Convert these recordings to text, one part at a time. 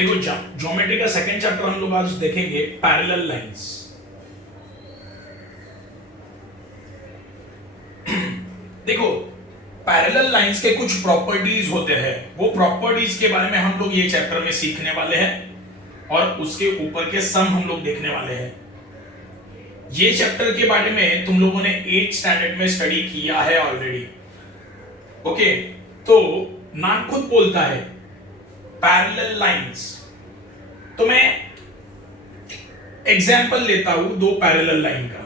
देखो ज्योमेट्री का second chapter हम लोग आज देखेंगे पैरेलल लाइंस। देखो पैरेलल लाइंस के कुछ प्रॉपर्टीज होते हैं, वो प्रॉपर्टीज के बारे में हम लोग ये चैप्टर में सीखने वाले हैं और उसके ऊपर के सम हम लोग देखने वाले हैं। ये चैप्टर के बारे में तुम लोगों ने 8th स्टैंडर्ड में स्टडी किया है ऑलरेडी। ओके, तो नाम खुद बोलता है पैरेलल लाइंस। तो मैं एग्जाम्पल लेता हूं दो पैरेलल लाइन का।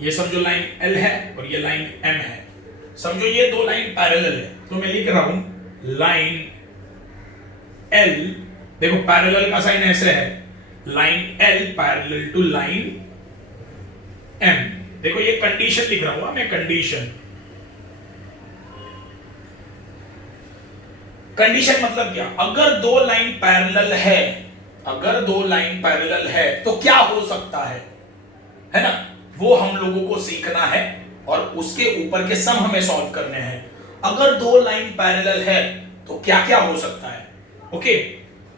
ये समझो लाइन L है और ये लाइन M है। समझो ये दो लाइन पैरेलल है, तो मैं लिख रहा हूं लाइन L। देखो पैरेलल का साइन ऐसे है, line L parallel to line M। देखो ये कंडीशन लिख रहा हूं मैं, कंडीशन मतलब क्या? अगर दो लाइन पैरेलल है, तो क्या हो सकता है ना? वो हम लोगों को सीखना है और उसके ऊपर के सम हमें सॉल्व करने हैं। अगर दो लाइन पैरेलल है तो क्या क्या हो सकता है। ओके,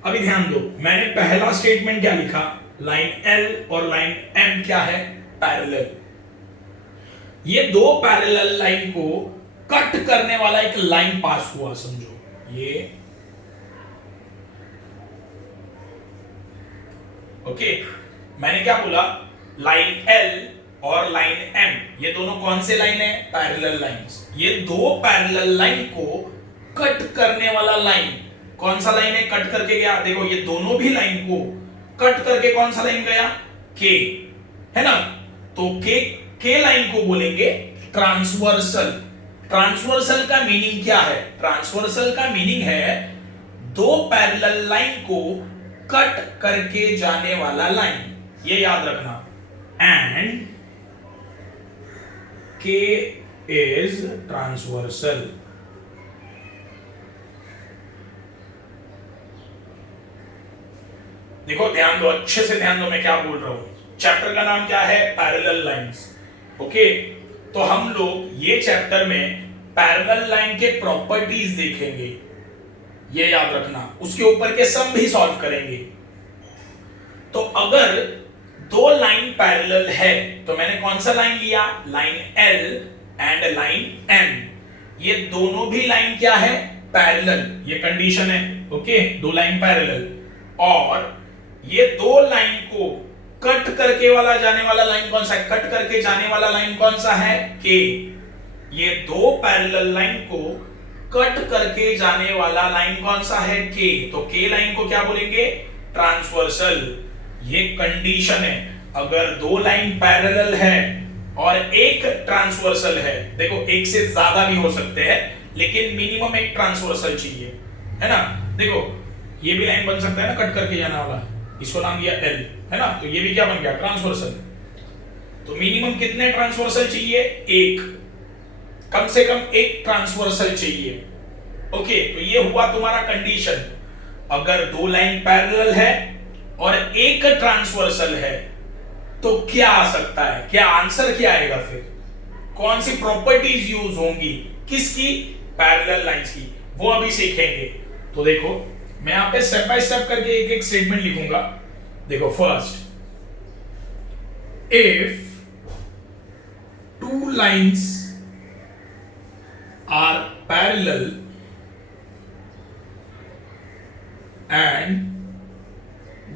अभी ध्यान दो, मैंने पहला स्टेटमेंट क्या लिखा, लाइन L और लाइन M क्या है, पैरेलल। ये दो पैरेलल लाइन को कट करने वाला एक लाइन पास हुआ, समझो ये। ओके, मैंने क्या बोला, लाइन L और लाइन M ये दोनों कौन से लाइन है, पैरेलल लाइंस। ये दो पैरेलल लाइन को कट करने वाला लाइन कौन सा लाइन है, कट करके गया। देखो ये दोनों भी लाइन को कट करके कौन सा लाइन गया, K है ना। तो K लाइन को बोलेंगे ट्रांसवर्सल। ट्रांसवर्सल का मीनिंग क्या है? ट्रांसवर्सल का मीनिंग है दो पैरेलल लाइन को कट करके जाने वाला लाइन, ये याद रखना। And K is transversal। देखो ध्यान दो, अच्छे से ध्यान दो मैं क्या बोल रहा हूं। चैप्टर का नाम क्या है, पैरेलल लाइंस। ओके, तो हम लोग ये चैप्टर में पैरेलल लाइन के प्रॉपर्टीज देखेंगे, ये याद रखना। उसके ऊपर के सम भी सॉल्व करेंगे। तो अगर दो लाइन पैरेलल है तो मैंने कौन सा लाइन लिया, line L and line M। ये दोनों भी लाइन क्या है, पैरेलल, ये कंडीशन है। ओके, दो लाइन पैरेलल, और ये दो लाइन को कट करके वाला जाने वाला लाइन कौन सा है, कट करके जाने वाला लाइन कौन सा है, K। ये दो पैरेलल लाइन को कट करके जाने वाला लाइन कौन सा है, K। तो K लाइन को क्या बोलेंगे, ट्रांसवर्सल। ये कंडीशन है, अगर दो लाइन पैरेलल है और एक ट्रांसवर्सल है। देखो एक से ज्यादा भी हो सकते हैं, लेकिन मिनिमम एक ट्रांसवर्सल चाहिए, है ना। देखो ये भी लाइन बन सकता है ना, कट करके जाने वाला, इसको नाम दिया L, है ना। तो ये भी क्या बन गया, ट्रांसवर्सल। तो मिनिमम कितने ट्रांसवर्सल चाहिए, एक, कम से कम एक ट्रांसवर्सल चाहिए। ओके, तो ये हुआ तुम्हारा कंडीशन। अगर दो लाइन पैरेलल है और एक ट्रांसवर्सल है तो क्या आ सकता है, क्या आंसर क्या आएगा, फिर कौन सी प्रॉपर्टीज यूज होंगी, किसकी, पैरेलल लाइंस की, वो अभी सीखेंगे। तो देखो मैं यहां पे स्टेप बाय स्टेप करके एक एक स्टेटमेंट लिखूंगा। देखो first, if two lines are parallel and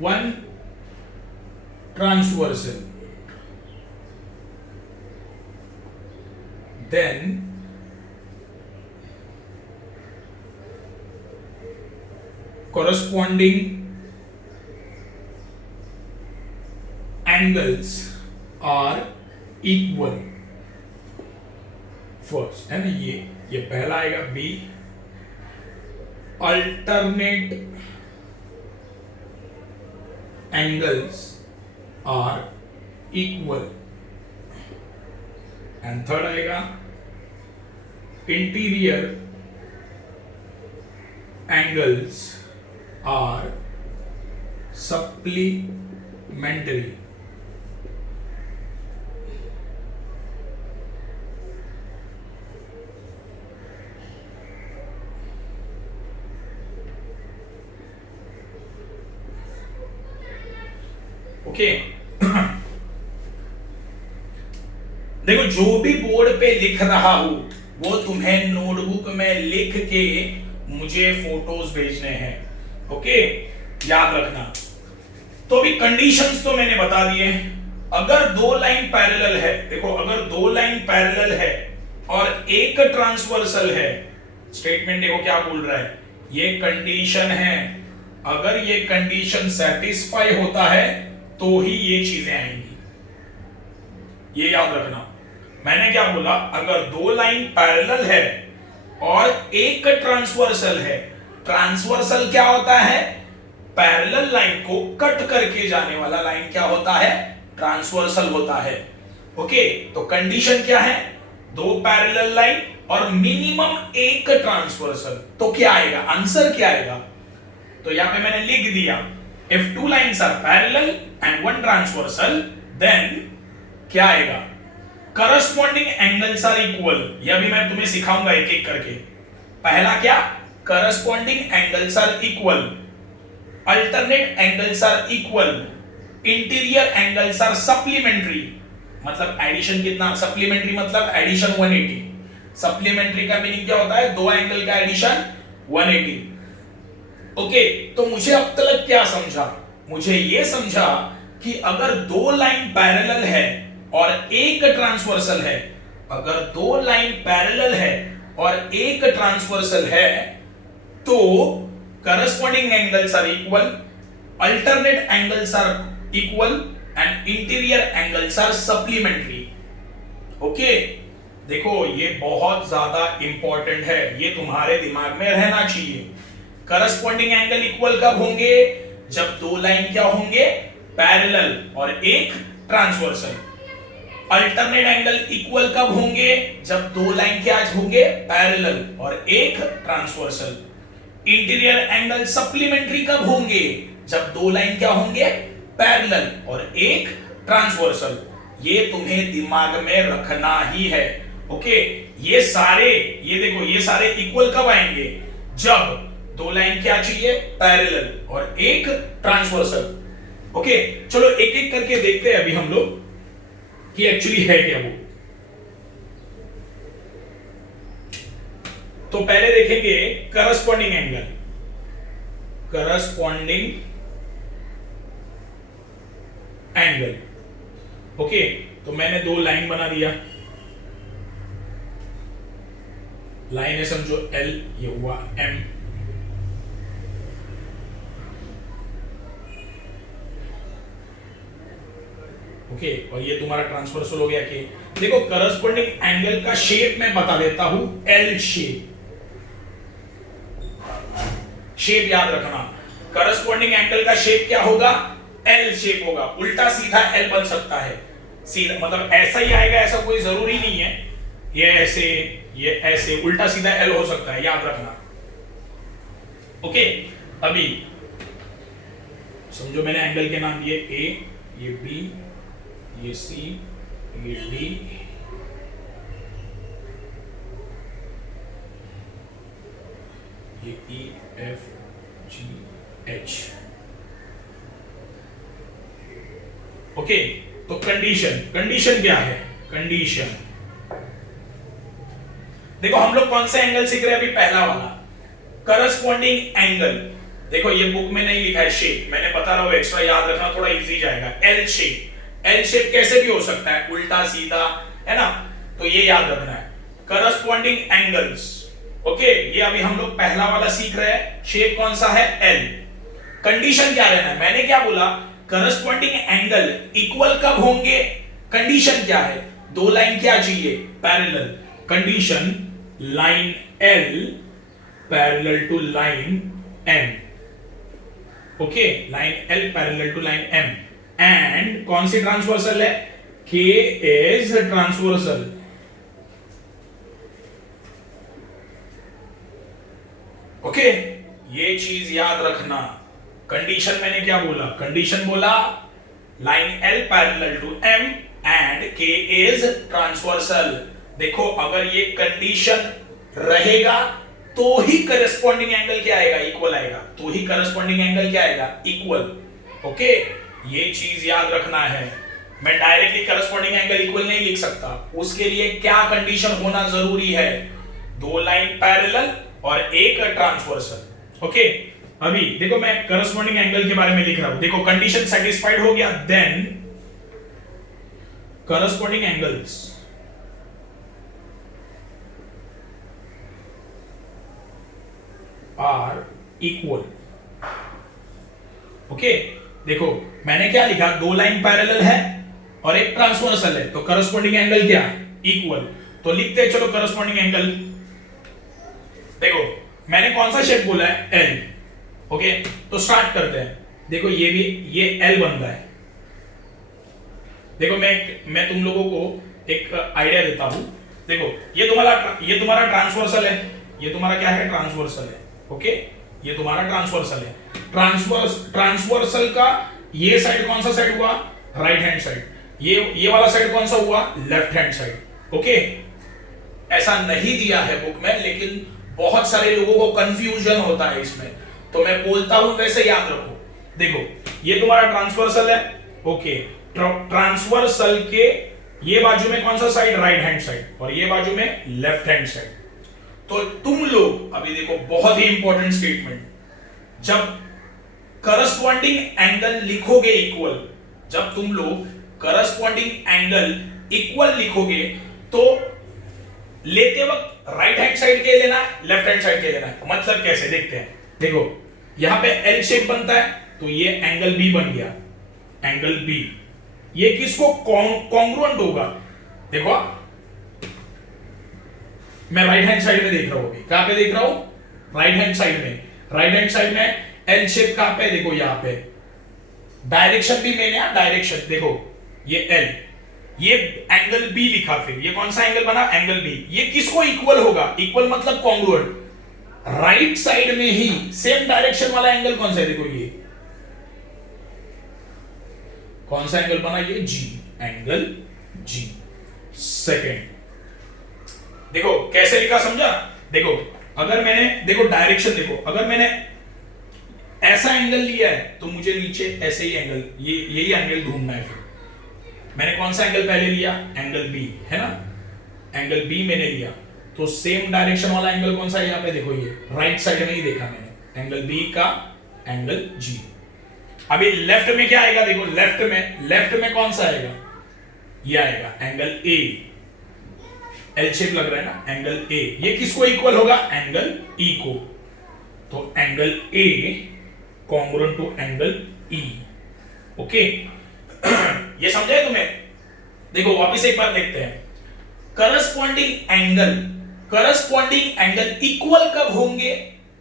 one transversal, then corresponding angles are equal। First है ना, ये पहला आएगा B, alternate angles are equal। And third आएगा interior angles are supplementary। Okay देखो जो भी बोर्ड पे लिख रहा हूं वो तुम्हें नोटबुक में लिख के मुझे फोटोज भेजने हैं, ओके, याद रखना। तो अभी कंडीशंस तो मैंने बता दिए। अगर दो लाइन पैरेलल है, देखो अगर दो लाइन पैरेलल है और एक ट्रांसवर्सल है, स्टेटमेंट देखो क्या बोल रहा है, ये कंडीशन है। अगर ये कंडीशन सेटिस्फाई होता है तो ही ये चीजें आएंगी, ये याद रखना। मैंने क्या बोला, अगर दो लाइन पैरेलल है और एक ट्रांसवर्सल है। ट्रांसवर्सल क्या होता है, पैरेलल लाइन को कट करके जाने वाला लाइन क्या होता है, ट्रांसवर्सल होता है। ओके, तो कंडीशन क्या है, दो पैरेलल लाइन और मिनिमम एक ट्रांसवर्सल। तो क्या आएगा, आंसर क्या आएगा, तो यहां पे मैंने लिख दिया, if two lines are parallel and one transversal then क्या आएगा, करस्पॉन्डिंग एंगल्स आर इक्वल। यह भी मैं तुम्हें सिखाऊंगा एक एक करके। पहला क्या, corresponding angles are equal, alternate angles are equal, interior angles are supplementary. मतलब एडिशन कितना, सप्लीमेंट्री मतलब एडिशन 180। सप्लीमेंट्री का मीनिंग क्या होता है, दो एंगल का एडिशन 180। ओके, तो मुझे अब तक क्या समझा, मुझे यह समझा कि अगर दो लाइन पैरेलल है और एक ट्रांसवर्सल है, अगर दो लाइन पैरेलल है और एक ट्रांसवर्सल है तो corresponding angles are equal, alternate angles are equal and interior angles are supplementary. Okay, देखो ये बहुत ज्यादा इंपॉर्टेंट है, ये तुम्हारे दिमाग में रहना चाहिए। करस्पॉन्डिंग एंगल इक्वल कब होंगे, जब दो लाइन क्या होंगे, पैरेलल और एक ट्रांसवर्सल। अल्टरनेट एंगल इक्वल कब होंगे, जब दो लाइन क्या होंगे, पैरेलल और एक ट्रांसवर्सल। इंटीरियर एंगल सप्लीमेंट्री कब होंगे, जब दो लाइन क्या होंगे, पैरेलल और एक ट्रांसवर्सल। ये तुम्हें दिमाग में रखना ही है। ओके, ये सारे, ये देखो ये सारे इक्वल कब आएंगे, जब दो लाइन क्या चाहिए, पैरेलल और एक ट्रांसवर्सल। ओके, चलो एक एक करके देखते हैं अभी हम लोग कि एक्चुअली है क्या वो। तो पहले देखेंगे corresponding angle. Corresponding angle, okay, तो मैंने दो लाइन बना दिया, लाइन है समझो L, ये हुआ M। ओके, और ये तुम्हारा ट्रांसवर्सल हो गया कि देखो करस्पॉन्डिंग एंगल का शेप मैं बता देता हूं, एल शेप। शेप याद रखना, करस्पॉन्डिंग एंगल का शेप क्या होगा, एल शेप होगा। उल्टा सीधा एल बन सकता है, सीधा मतलब ऐसा ही आएगा, ऐसा कोई जरूरी नहीं है, ये ऐसे, ये ऐसे, उल्टा सीधा एल हो सकता है, याद रखना। ओके, अभी समझो मैंने एंगल के नाम दिए ए, ये बी, ये सी, ये डी, ये ई, एफ, जी, एच। ओके, तो कंडीशन, कंडीशन क्या है, कंडीशन देखो हम लोग कौन सा एंगल सीख रहे हैं अभी, पहला वाला करस्पॉन्डिंग एंगल। देखो ये बुक में नहीं लिखा है शेप, मैंने बता रहा हूं, एक्स्ट्रा याद रखना थोड़ा इजी जाएगा। एल शेप, एल शेप कैसे भी हो सकता है, उल्टा सीधा, है ना, तो ये याद रखना है। करस्पॉन्डिंग एंगल्स, ओके, ये अभी हम लोग पहला वाला सीख रहे हैं, शेप कौन सा है, एल। कंडीशन क्या रहना है, मैंने क्या बोला, करस्पॉन्डिंग एंगल इक्वल कब होंगे, कंडीशन क्या है, दो लाइन क्या चाहिए, parallel. Condition line L parallel to line M, okay, line L parallel to line M, and कौन सी ट्रांसवर्सल है, K इज ट्रांसवर्सल। ओके, ये चीज याद रखना। कंडीशन मैंने क्या बोला, कंडीशन बोला line L parallel to M and K is transversal. देखो अगर ये कंडीशन रहेगा तो ही करस्पॉन्डिंग एंगल क्या आएगा, इक्वल आएगा, तो ही करस्पॉन्डिंग एंगल क्या आएगा, इक्वल। ओके, ये चीज याद रखना है, मैं डायरेक्टली करस्पॉन्डिंग एंगल इक्वल नहीं लिख सकता, उसके लिए क्या कंडीशन होना जरूरी है, दो लाइन पैरेलल और एक ट्रांसवर्सल। ओके, अभी देखो मैं करस्पॉन्डिंग एंगल के बारे में लिख रहा हूं, देखो कंडीशन सेटिस्फाइड हो गया, then corresponding angles are equal. Okay, देखो मैंने क्या लिखा, दो लाइन पैरेलल है और एक ट्रांसवर्सल है, तो करस्पॉन्डिंग एंगल क्या, इक्वल। तो लिखते हैं चलो करस्पॉन्डिंग एंगल। देखो मैंने कौन सा शेप बोला है, एल। ओके, तो स्टार्ट करते हैं। देखो ये भी, ये एल बन रहा है। देखो मैं तुम लोगों को एक आइडिया देता हूं। देखो ये तुम्हारा ट्रांसवर्सल है, ये तुम्हारा क्या है, ट्रांसवर्सल है। ओके, ये तुम्हारा ट्रांसवर्सल है। ट्रांसवर्सल का ये साइड कौन सा साइड हुआ, राइट हैंड साइड। ये वाला साइड कौन सा हुआ, लेफ्ट हैंड साइड। ओके, ऐसा नहीं दिया है बुक में, लेकिन बहुत सारे लोगों को कंफ्यूजन होता है इसमें, तो मैं बोलता हूं वैसे याद रखो। देखो ये तुम्हारा ट्रांसवर्सल है। ओके, ट्रांसवर्सल के ये बाजू में कौन सा साइड, राइट हैंड साइड, और ये बाजू में लेफ्ट हैंड साइड। तो तुम लोग अभी देखो, बहुत ही इंपॉर्टेंट स्टेटमेंट, जब करस्पॉन्डिंग एंगल लिखोगे इक्वल, जब तुम लोग करस्पॉन्डिंग एंगल इक्वल लिखोगे तो लेते वक्त राइट हैंड साइड के लेना है, लेफ्ट हैंड साइड के लेना है। मतलब कैसे, देखते हैं। देखो यहां पे एल शेप बनता है, तो ये एंगल बी बन गया, एंगल बी। ये किसको कॉन्ग्रुएंट होगा, देखो मैं राइट हैंड साइड में देख रहा हूं, कहां पे देख रहा हूं, राइट हैंड साइड में। राइट हैंड साइड में एल शेप कहां पे, देखो यहां पे। डायरेक्शन भी मैंने, डायरेक्शन देखो, ये एल, ये एंगल बी लिखा, फिर ये कौन सा एंगल बना, एंगल बी। ये किसको इक्वल होगा, इक्वल मतलब कॉन्ग्रुएंट। राइट साइड में ही सेम डायरेक्शन वाला एंगल कौन सा है, देखो ये कौन सा एंगल बना, ये जी, एंगल जी। सेकेंड देखो कैसे लिखा, समझा। देखो अगर मैंने, देखो डायरेक्शन देखो, अगर मैंने ऐसा एंगल लिया है तो मुझे नीचे ऐसे ही एंगल, यही एंगल ढूंढना है। फिर मैंने कौन सा एंगल पहले लिया, एंगल बी, है ना, एंगल बी मैंने लिया, तो सेम डायरेक्शन वाला एंगल कौन सा है, यहाँ पे देखो, ये राइट साइड में ही देखा मैंने, एंगल बी का एंगल जी। अभी लेफ्ट में क्या आएगा, देखो लेफ्ट में कौन सा आएगा, ये आएगा एंगल ए। एल शेप लग रहा है ना, एंगल ए। ये किसको इक्वल होगा, एंगल ई को। तो angle A congruent to angle E. Okay, ये समझे तुम्हें। देखो वापस एक बार देखते हैं, करस्पॉन्डिंग एंगल इक्वल कब होंगे,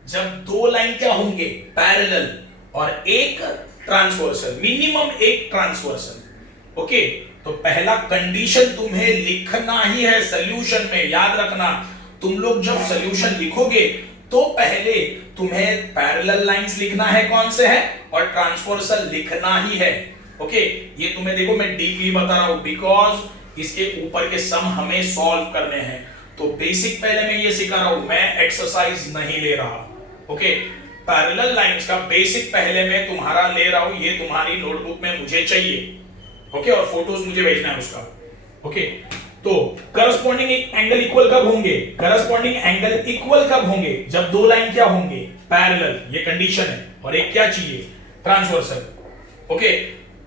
जब दो लाइन क्या होंगे, पैरेलल, और एक ट्रांसवर्सल, मिनिमम एक ट्रांसवर्सल। ओके, तो पहला कंडीशन तुम्हें लिखना ही है सॉल्यूशन में, याद रखना। तुम लोग जब सॉल्यूशन लिखोगे तो पहले तुम्हें पैरेलल लाइंस लिखना है, कौन से है, और ट्रांसवर्सल लिखना ही है। ओके, ये तुम्हें देखो मैं डीपली बता रहा हूं, बिकॉज इसके ऊपर के सम हमें सॉल्व करने हैं। तो बेसिक पहले मैं ये सिखा रहा हूं, मैं एक्सरसाइज नहीं ले रहा। ओके, पैरेलल लाइंस का बेसिक पहले मैं तुम्हारा ले रहा हूं, ये तुम्हारी नोटबुक में मुझे चाहिए। ओके, और फोटोज मुझे भेजना है उसका। ओके, तो करस्पॉन्डिंग एंगल इक्वल कब होंगे, करस्पॉन्डिंग एंगल इक्वल कब होंगे, जब दो लाइन क्या होंगे, पैरेलल, ये कंडीशन है, और एक क्या चाहिए, ट्रांसवर्सल। ओके,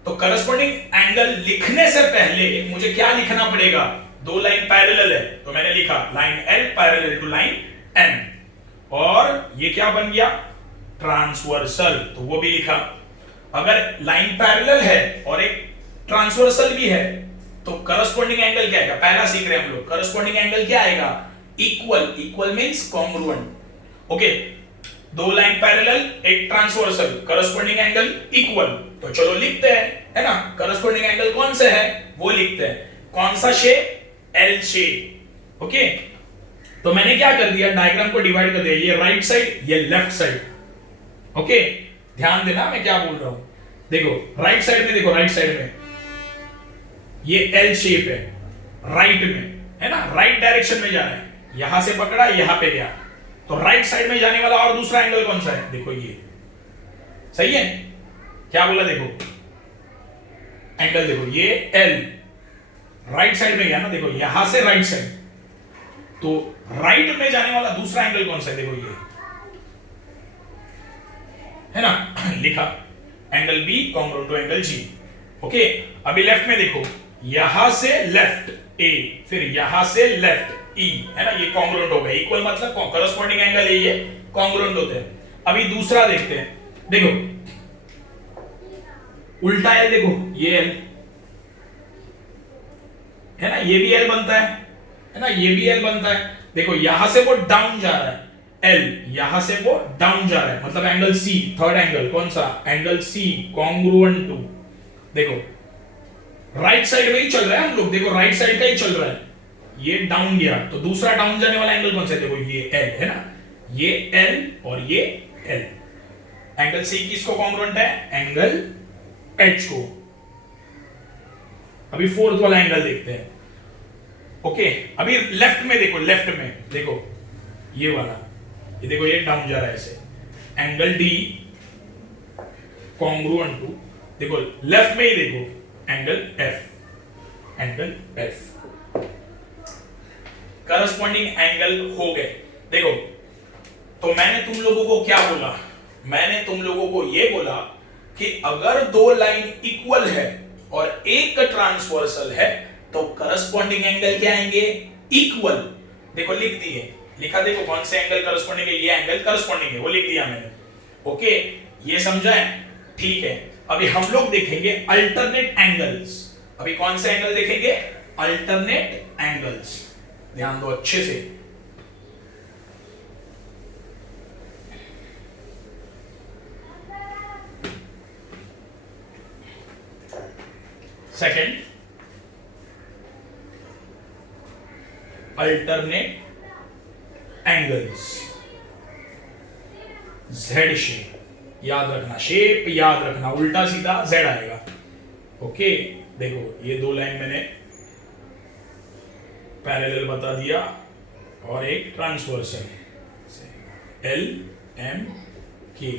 तो करस्पॉन्डिंग एंगल लिखने से पहले मुझे क्या लिखना पड़ेगा, दो लाइन पैरेलल है, तो मैंने लिखा line L parallel to line M, और ये क्या बन गया, ट्रांसवर्सल, तो वो भी लिखा। अगर लाइन पैरेलल है और एक ट्रांसवर्सल भी है, तो करस्पॉन्डिंग एंगल क्या आएगा, पहला सीख रहे हैं हम लोग, करस्पॉन्डिंग एंगल क्या आएगा, equal. Equal means congruent. Okay, दो लाइन पैरेलल, एक ट्रांसवर्सल, करस्पॉन्डिंग एंगल इक्वल। तो चलो लिखते हैं, है ना, करस्पॉन्डिंग एंगल कौन से है वो लिखते हैं। कौन सा शेप, एल शेप। ओके, तो मैंने क्या कर दिया, डायग्राम को डिवाइड कर दिया, ये राइट साइड, ये लेफ्ट साइड। ओके, ध्यान देना मैं क्या बोल रहा हूं। देखो राइट साइड में, देखो राइट साइड में ये एल शेप है, राइट में, है ना, राइट डायरेक्शन में जा रहा है, यहां से पकड़ा यहां पे गया, तो राइट साइड में जाने वाला और दूसरा एंगल कौन सा है, देखो ये सही है। क्या बोला, देखो एंगल देखो ये एल राइट साइड में गया ना, देखो यहां से राइट साइड, तो राइट में जाने वाला दूसरा एंगल कौन सा है, देखो ये है ना, लिखा angle B congruent to angle G. Okay, अभी लेफ्ट में देखो, यहां से लेफ्ट ए, फिर यहां से लेफ्ट ई, है ना, ये कॉन्ग्रुएंट हो गया, इक्वल मतलब कॉरस्पॉन्डिंग एंगल है, ये कॉन्ग्रुएंट होते हैं। अभी दूसरा देखते हैं, देखो उल्टा एल, देखो ये एल है ना, ये भी एल बनता है ना, ये भी एल बनता है। देखो यहां से वो डाउन जा रहा है, एल यहां से वो डाउन जा रहा है, मतलब एंगल सी, थर्ड एंगल कौन सा, एंगल सी कॉन्ग्रुएंट टू, देखो राइट साइड में ही चल रहा है हम लोग, देखो राइट साइड का ही चल रहा है, ये डाउन गया, तो दूसरा डाउन जाने वाला एंगल कौन सा है, देखो ये एल है ना, ये एल और ये एल, एंगल सी किसको कॉन्ग्रुएंट है, एंगल एच को। अभी फोर्थ वाला एंगल देखते हैं। ओके, अभी लेफ्ट में देखो, लेफ्ट में देखो ये वाला, ये देखो ये डाउन जा रहा है ऐसे, एंगल डी कॉन्ग्रुएंट टू, देखो लेफ्ट में ही देखो angle F, angle F, corresponding angle हो गए। देखो तो मैंने तुम लोगों को क्या बोला, मैंने तुम लोगों को यह बोला कि अगर दो लाइन इक्वल है और एक ट्रांसवर्सल है तो करस्पॉन्डिंग एंगल क्या आएंगे, इक्वल। देखो लिख दिए, लिखा देखो कौन से एंगल करस्पॉन्डिंग है, ये एंगल करस्पॉन्डिंग है, वो लिख दिया मैंने। ओके, ये समझा है, ठीक है। अभी हम लोग देखेंगे अल्टरनेट एंगल्स। अभी कौन से एंगल देखेंगे, अल्टरनेट एंगल्स, ध्यान दो अच्छे से। Second, alternate angles, Z shape, याद रखना, शेप याद रखना, उल्टा सीधा जेड आएगा। ओके, देखो ये दो लाइन मैंने पैरेलल बता दिया और एक ट्रांसवर्सल, एल एम के।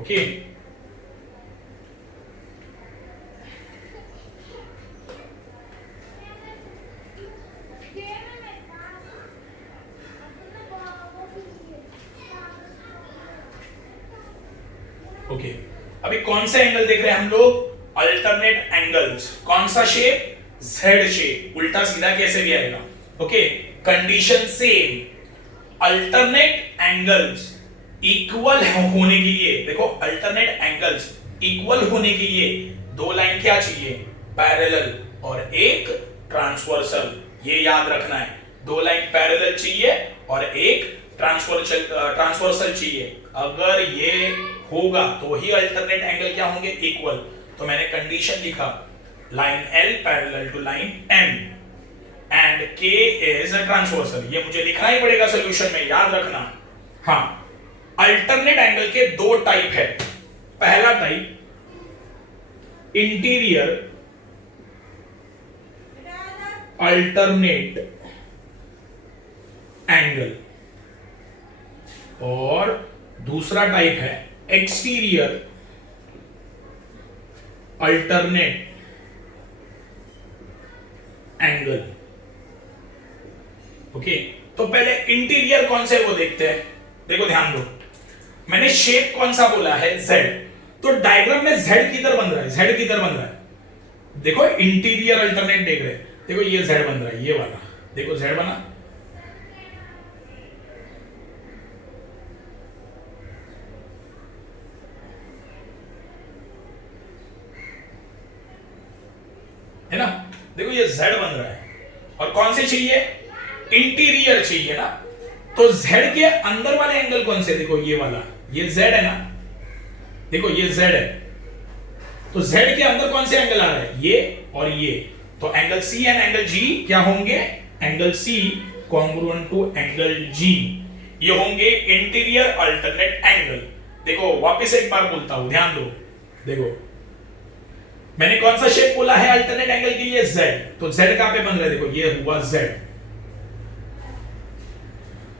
ओके, ओके, अभी कौन सा एंगल देख रहे हैं हम लोग, अल्टरनेट एंगल्स। कौन सा शेप, जेड शेप, उल्टा सीधा कैसे भी आएगा। Okay, condition same, alternate angles equal होने के लिए, देखो अल्टरनेट एंगल्स इक्वल होने के लिए दो लाइन क्या चाहिए, पैरेलल और एक ट्रांसवर्सल। ये याद रखना है, दो लाइन पैरेलल चाहिए और एक ट्रांसवर्सल चाहिए। अगर ये होगा तो ही अल्टरनेट एंगल क्या होंगे, इक्वल। तो मैंने कंडीशन लिखा, line L parallel to line M and K is a transversal. ये मुझे लिखना ही पड़ेगा सॉल्यूशन में, याद रखना। हाँ, अल्टरनेट एंगल के दो टाइप है। पहला टाइप इंटीरियर अल्टरनेट एंगल और दूसरा टाइप है एक्सटीरियर अल्टरनेट एंगल। ओके, तो पहले इंटीरियर कौन से वो देखते हैं। देखो ध्यान दो, मैंने शेप कौन सा बोला है, जेड। तो डायग्राम में जेड किधर बन रहा है, जेड किधर बन रहा है, देखो इंटीरियर अल्टरनेट देख रहे हैं, देखो ये जेड बन रहा है, ये वाला देखो जेड बना, है ना, देखो ये z बन रहा है। और कौन से चाहिए, इंटीरियर चाहिए ना। तो z के अंदर वाले एंगल कौन से, देखो ये वाला, ये z है ना, देखो ये z है, तो z के अंदर कौन से एंगल आ रहा है, ये और ये। तो angle c and angle g क्या होंगे, angle c congruent to angle g, ये होंगे इंटीरियर अल्टरनेट एंगल। देखो वापस एक बार बोलता हूं, ध्यान दो। देखो मैंने कौन सा शेप बोला है अल्टरनेट एंगल के लिए, z। तो z कहां पे बन रहा है, देखो ये हुआ z।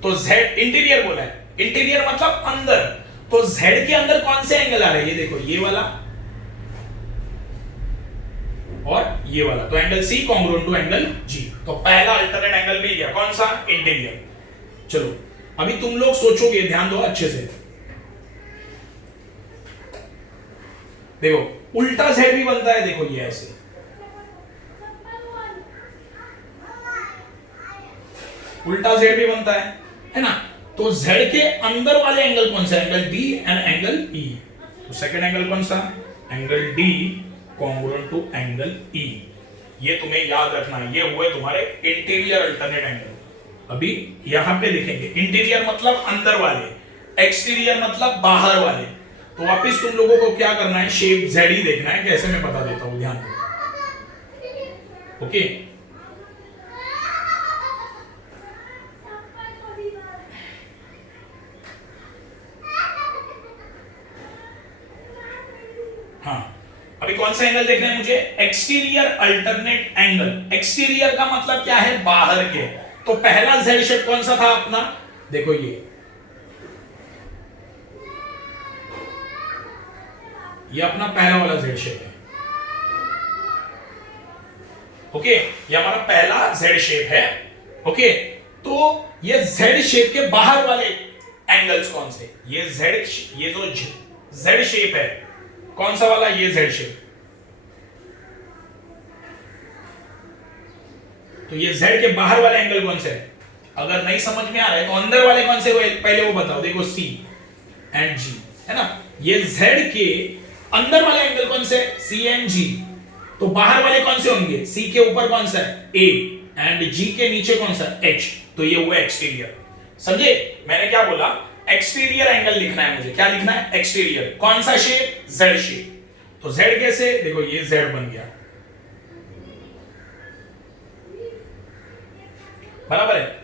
तो z इंटीरियर बोला है, इंटीरियर मतलब अंदर। तो z के अंदर कौन से एंगल आ रहे हैं, ये देखो ये वाला और ये वाला, तो angle C congruent to angle G. तो पहला अल्टरनेट एंगल मिल गया, कौन सा? इंटीरियर। चलो अभी तुम लोग सोचोगे, ध्यान दो अच्छे से, देखो उल्टा जेड भी बनता है, देखो ये ऐसे, उल्टा जेड भी बनता है ना। तो जेड के अंदर वाले एंगल कौन सा? Angle D and angle E. तो सेकंड एंगल कौन सा? Angle D congruent to angle E. ये तुम्हें याद रखना है, ये हुए तुम्हारे इंटीरियर अल्टरनेट एंगल। अभी यहां पे लिखेंगे, इंटीरियर मतलब अंदर वाले, एक्सटीरियर मतलब बाहर वाले। तो वापस तुम लोगों को क्या करना है? शेप जेड ही देखना है, कैसे मैं बता देता हूं, ध्यान दो। ओके, हाँ अभी कौन सा एंगल देखना है मुझे? Exterior alternate angle. एक्सटीरियर का मतलब क्या है? बाहर के। तो पहला जेड शेप कौन सा था अपना? देखो ये अपना पहला वाला जेड शेप है। ओके, ये हमारा पहला जेड शेप है। ओके, तो ये जेड शेप के बाहर वाले एंगल्स कौन से? ये जो जेड शेप है, कौन सा वाला? ये जेड शेप। तो ये जेड के बाहर वाले एंगल कौन से है? अगर नहीं समझ में आ रहा है तो अंदर वाले कौन से हुए पहले वो बताओ। देखो सी एंड जी, है ना। ये जेड के अंदर वाले एंगल कौन से? सी एंड जी। तो बाहर वाले कौन से होंगे? सी के ऊपर कौन सा है? ए, एंड जी के नीचे कौन सा? एच। तो ये हुआ एक्सटीरियर। समझे मैंने क्या बोला? एक्सटीरियर एंगल लिखना है मुझे। क्या लिखना है? एक्सटीरियर। कौन सा शेप? Z shape. तो जेड कैसे? देखो ये जेड बन गया, बराबर है।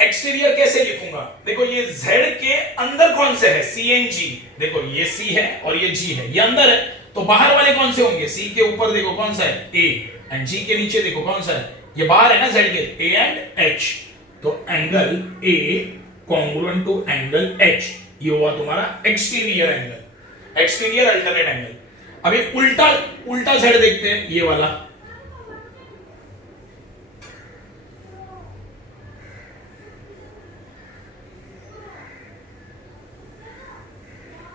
एक्सटीरियर कैसे लिखूंगा? देखो ये जेड के अंदर कौन से है? सी एंड जी। देखो ये सी है और ये जी है, ये अंदर है। तो बाहर वाले कौन से होंगे? सी के ऊपर देखो कौन सा है? ए, एंड जी के नीचे देखो कौन सा है? ये बाहर है ना जेड के, ए एंड एच। तो angle A congruent to angle H, ये हुआ तुम्हारा exterior angle, exterior alternate angle. अभी उल्टा जेड देखते हैं, ये वाला।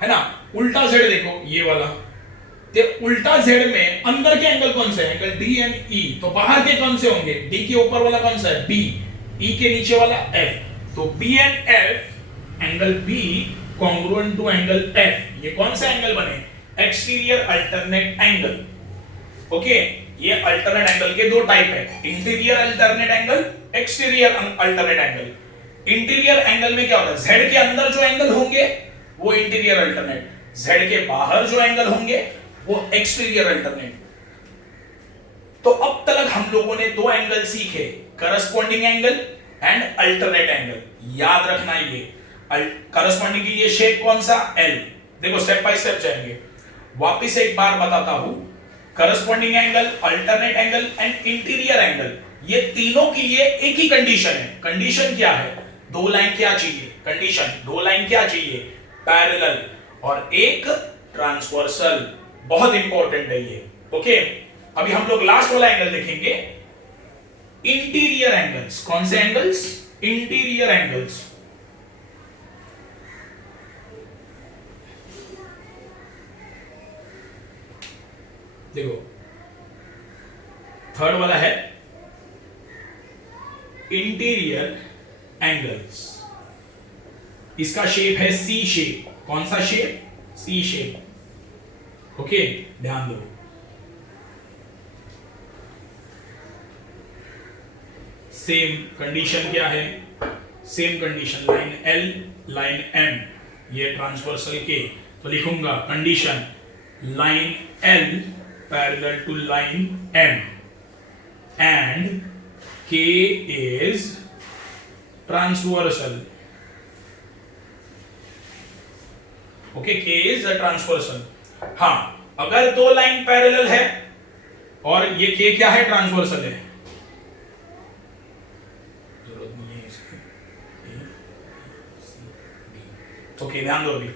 है ना, उल्टा जेड देखो, ये वाला। ते उल्टा जेड में अंदर के एंगल कौन से है? एंगल डी एंड ई। तो बाहर के कौन से होंगे? डी के ऊपर वाला कौन सा है? बी, ई के नीचे वाला एफ। तो B and F, angle B congruent to angle F. ये कौन सा एंगल बने? Exterior alternate angle. ओके, ये अल्टरनेट एंगल के दो टाइप है, interior alternate angle, exterior alternate angle. Interior angle में क्या होता है? जेड के अंदर जो एंगल होंगे वो इंटीरियर अल्टरनेट, जेड के बाहर जो एंगल होंगे वो एक्सटीरियर अल्टरनेट। तो अब तक हम लोगों ने दो एंगल सीखे, corresponding angle and alternate angle. याद रखना ये करस्पॉन्डिंग के लिए शेप कौन सा? एल। देखो स्टेप बाय स्टेप जाएंगे। वापिस एक बार बताता हूं, corresponding angle, alternate angle and interior angle, ये तीनों के लिए एक ही कंडीशन है। कंडीशन क्या है? दो लाइन क्या चाहिए? कंडीशन, दो लाइन क्या चाहिए? पैरेलल और एक ट्रांसवर्सल। बहुत इंपॉर्टेंट है ये। ओके, अभी हम लोग लास्ट वाला एंगल देखेंगे, इंटीरियर एंगल्स। कौन से एंगल्स? Interior angles. देखो थर्ड वाला है इंटीरियर एंगल्स। इसका शेप है सी शेप। कौन सा शेप? सी शेप। ओके, ध्यान दो। सेम कंडीशन क्या है? Same condition, line L, line M, ये ट्रांसवर्सल के। तो लिखूंगा condition, line L parallel to line M and K is transversal. Okay, K is a transversal. हाँ, अगर दो लाइन पैरेलल है और ये के क्या है? ट्रांसवर्सल है। जरूरत नहीं है इसकी। ओके, ध्यान दो। अभी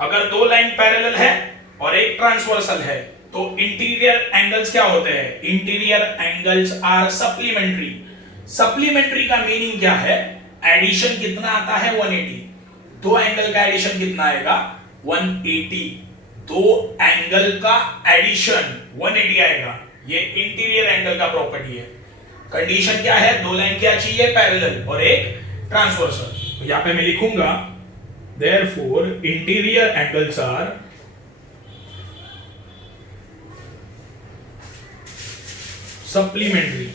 अगर दो लाइन पैरेलल है और एक ट्रांसवर्सल है तो इंटीरियर एंगल्स क्या होते हैं? Interior angles are supplementary. Supplementary का मीनिंग क्या है? एडिशन कितना आता है? 180। दो एंगल का एडिशन कितना आएगा? 180। दो एंगल का एडिशन 180 आएगा। ये इंटीरियर एंगल का प्रॉपर्टी है। कंडीशन क्या है? दो लाइन क्या चाहिए? पैरेलल और एक ट्रांसवर्सल। तो यहां पे मैं लिखूंगा therefore interior angles are supplementary।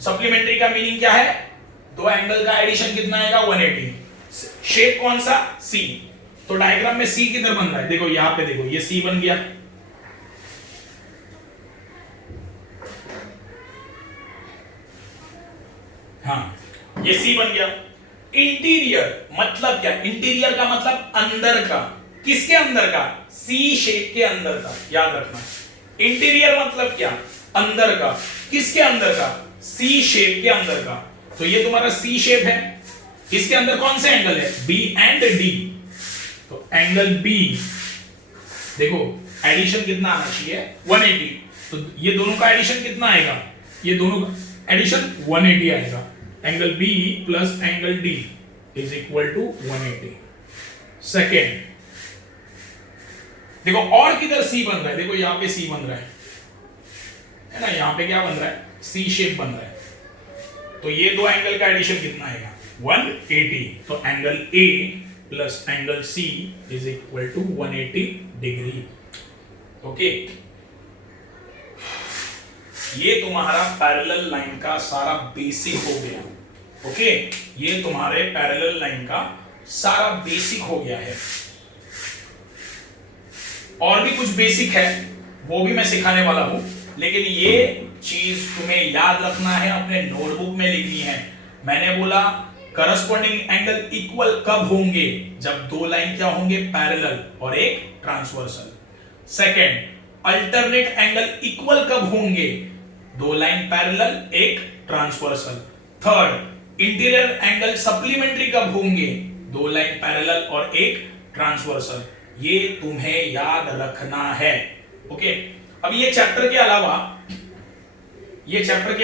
Supplementary का मीनिंग क्या है? दो एंगल का एडिशन कितना आएगा? 180। शेप कौन सा? सी। तो डायग्राम में सी किधर बन रहा है? देखो यहां पे, देखो ये सी बन गया। हाँ, ये सी बन गया। इंटीरियर मतलब क्या? इंटीरियर का मतलब अंदर का। किसके अंदर का? सी शेप के अंदर का, याद रखना। इंटीरियर मतलब क्या? अंदर का। किसके अंदर का? सी शेप के अंदर का। तो ये तुम्हारा सी शेप है। इसके अंदर कौन से एंगल है? B and D. तो एंगल बी, देखो एडिशन कितना आना चाहिए? 180। तो ये दोनों का एडिशन कितना आएगा? ये दोनों का एडिशन 180 आएगा। Angle B plus angle D is equal to 180। Second, देखो और किधर सी बन रहा है? देखो यहां पे सी बन रहा है ना? यहां पे क्या बन रहा है? सी शेप बन रहा है। तो ये दो एंगल का एडिशन कितना आएगा? 180। तो angle A plus angle C is equal to 180 degree. Okay, ये तुम्हारा पैरेलल लाइन का सारा बेसिक हो गया। ओके, ये तुम्हारे पैरेलल लाइन का सारा बेसिक हो गया है। और भी कुछ बेसिक है, वो भी मैं सिखाने वाला हूं, लेकिन ये चीज तुम्हें याद रखना है, अपने नोटबुक में लिखनी है। मैंने बोला करस्पॉन्डिंग एंगल इक्वल कब होंगे? जब दो लाइन क्या होंगे? पैरेलल और एक transversal. Second, alternate angle equal कब होंगे? दो लाइन पैरेलल, एक transversal. Third, interior angle supplementary कब होंगे? दो लाइन पैरेलल और एक ट्रांसवर्सल। ये तुम्हें याद रखना है। ओके, अब ये चैप्टर के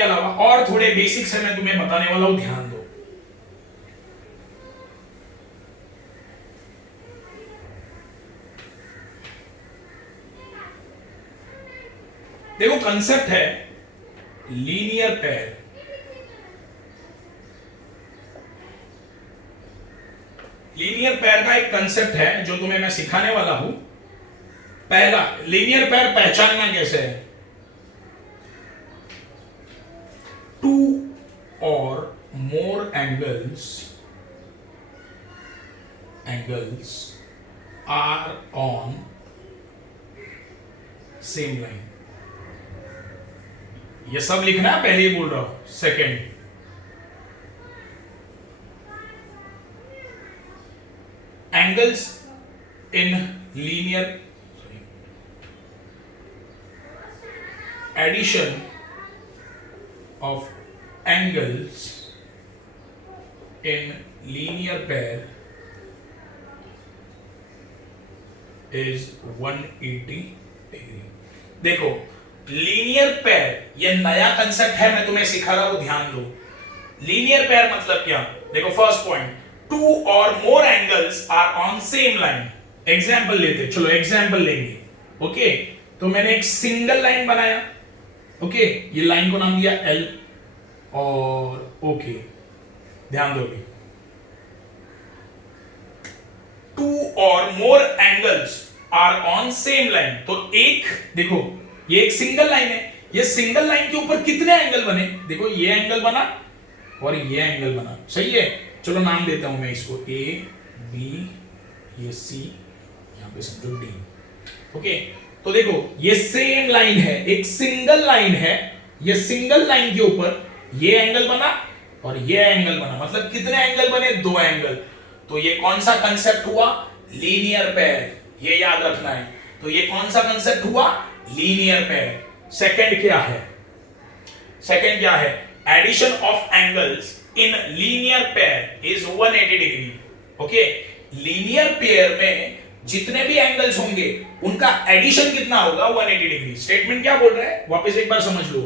अलावा और थोड़े बेसिक्स है, मैं तुम्हें बताने वाला हूं, ध्यान दो। देखो कंसेप्ट है लीनियर पेयर। लीनियर पेयर का एक कंसेप्ट है जो तुम्हें मैं सिखाने वाला हूं। पहला, लीनियर पेयर पहचानना कैसे है? Two or more angles are on same line. ये सब लिखना है, पहले ही बोल रहा हूं। Second, angles in linear addition of angles in linear pair is 180 degree. देखो लीनियर पेयर ये नया कंसेप्ट है, मैं तुम्हें सिखा रहा हूं, ध्यान दो। लीनियर पेयर मतलब क्या? देखो first point, two or more angles are on same line. Example लेते, चलो एग्जाम्पल लेंगे। ओके, तो मैंने एक सिंगल लाइन बनाया। ओके, ये लाइन को नाम दिया एल और ओके, ध्यान दोगे। Two or more angles are on same line, तो एक, देखो ये एक सिंगल लाइन है, ये सिंगल लाइन के ऊपर कितने एंगल बने? देखो ये एंगल बना और ये एंगल बना, सही है। चलो नाम देता हूं मैं इसको, ए बी, ये सी, यहां पे समझो डी। ओके, तो देखो ये सेम लाइन है, एक सिंगल लाइन है, ये सिंगल लाइन के ऊपर ये एंगल बना और ये एंगल बना, मतलब कितने एंगल बने? दो एंगल। तो ये कौन सा कंसेप्ट हुआ? लीनियर पेयर, ये याद रखना है। तो ये कौन सा कंसेप्ट हुआ? Linear pair. सेकंड क्या है? सेकंड क्या है? Addition of angles in linear pair is 180 degree. Okay, linear pair में जितने भी एंगल्स होंगे उनका एडिशन कितना होगा 180 डिग्री। स्टेटमेंट क्या बोल रहा है वापस एक बार समझ लो,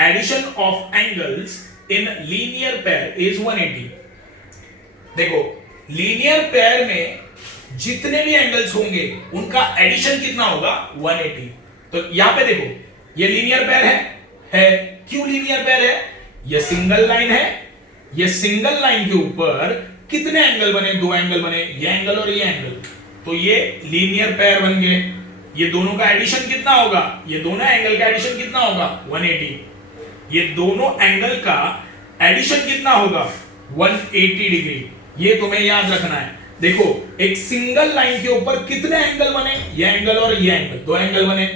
addition of angles in linear pair is 180। देखो लीनियर पेयर में जितने भी एंगल्स होंगे उनका एडिशन कितना होगा 180। तो यहां पे देखो ये लीनियर पेयर है क्यों लीनियर पेयर है, ये सिंगल लाइन है, ये सिंगल लाइन के ऊपर कितने एंगल बने, दो एंगल बने, ये एंगल और ये एंगल, तो ये लीनियर पेयर बन गए। ये दोनों का एडिशन कितना होगा, ये दोनों एंगल का एडिशन कितना होगा 180। ये दोनों एंगल का एडिशन कितना होगा 180 डिग्री। ये तुम्हें याद रखना है। देखो एक सिंगल लाइन के ऊपर कितने एंगल बने, ये एंगल और ये एंगल, दो एंगल बने,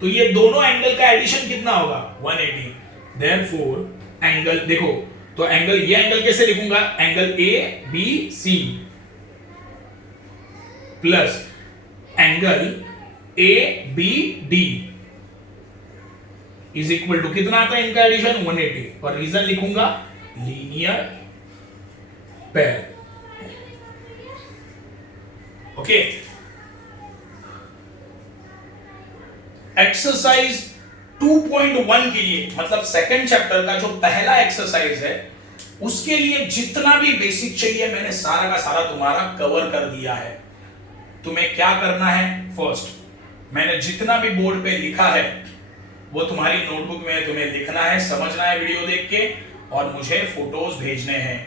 तो ये दोनों एंगल का एडिशन कितना होगा 180। देयरफॉर एंगल देखो, तो एंगल, ये एंगल कैसे लिखूंगा, angle A B C plus angle A B D is equal to कितना आता है इनका एडिशन 180, और रीजन लिखूंगा लीनियर पेयर। ओके, एक्सरसाइज 2.1 के लिए, मतलब सेकंड चैप्टर का जो पहला एक्सरसाइज है उसके लिए जितना भी बेसिक चाहिए मैंने सारा का सारा तुम्हारा कवर कर दिया है। तुम्हें क्या करना है, फर्स्ट मैंने जितना भी बोर्ड पे लिखा है वो तुम्हारी नोटबुक में तुम्हें लिखना है, समझना है वीडियो देख के, और मुझे फोटोज भेजने हैं।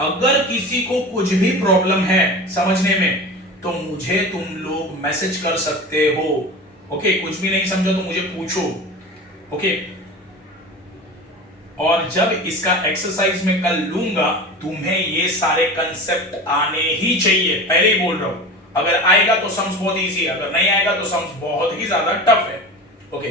अगर किसी को कुछ भी प्रॉब्लम है समझने में तो मुझे तुम लोग मैसेज कर सकते हो। ओके, कुछ भी नहीं समझो तो मुझे पूछो। ओके, और जब इसका एक्सरसाइज में कल लूंगा तुम्हें ये सारे कंसेप्ट आने ही चाहिए, पहले ही बोल रहा हूं। अगर आएगा तो सम्स बहुत इजी है, अगर नहीं आएगा तो सम्स बहुत ही ज्यादा टफ है। ओके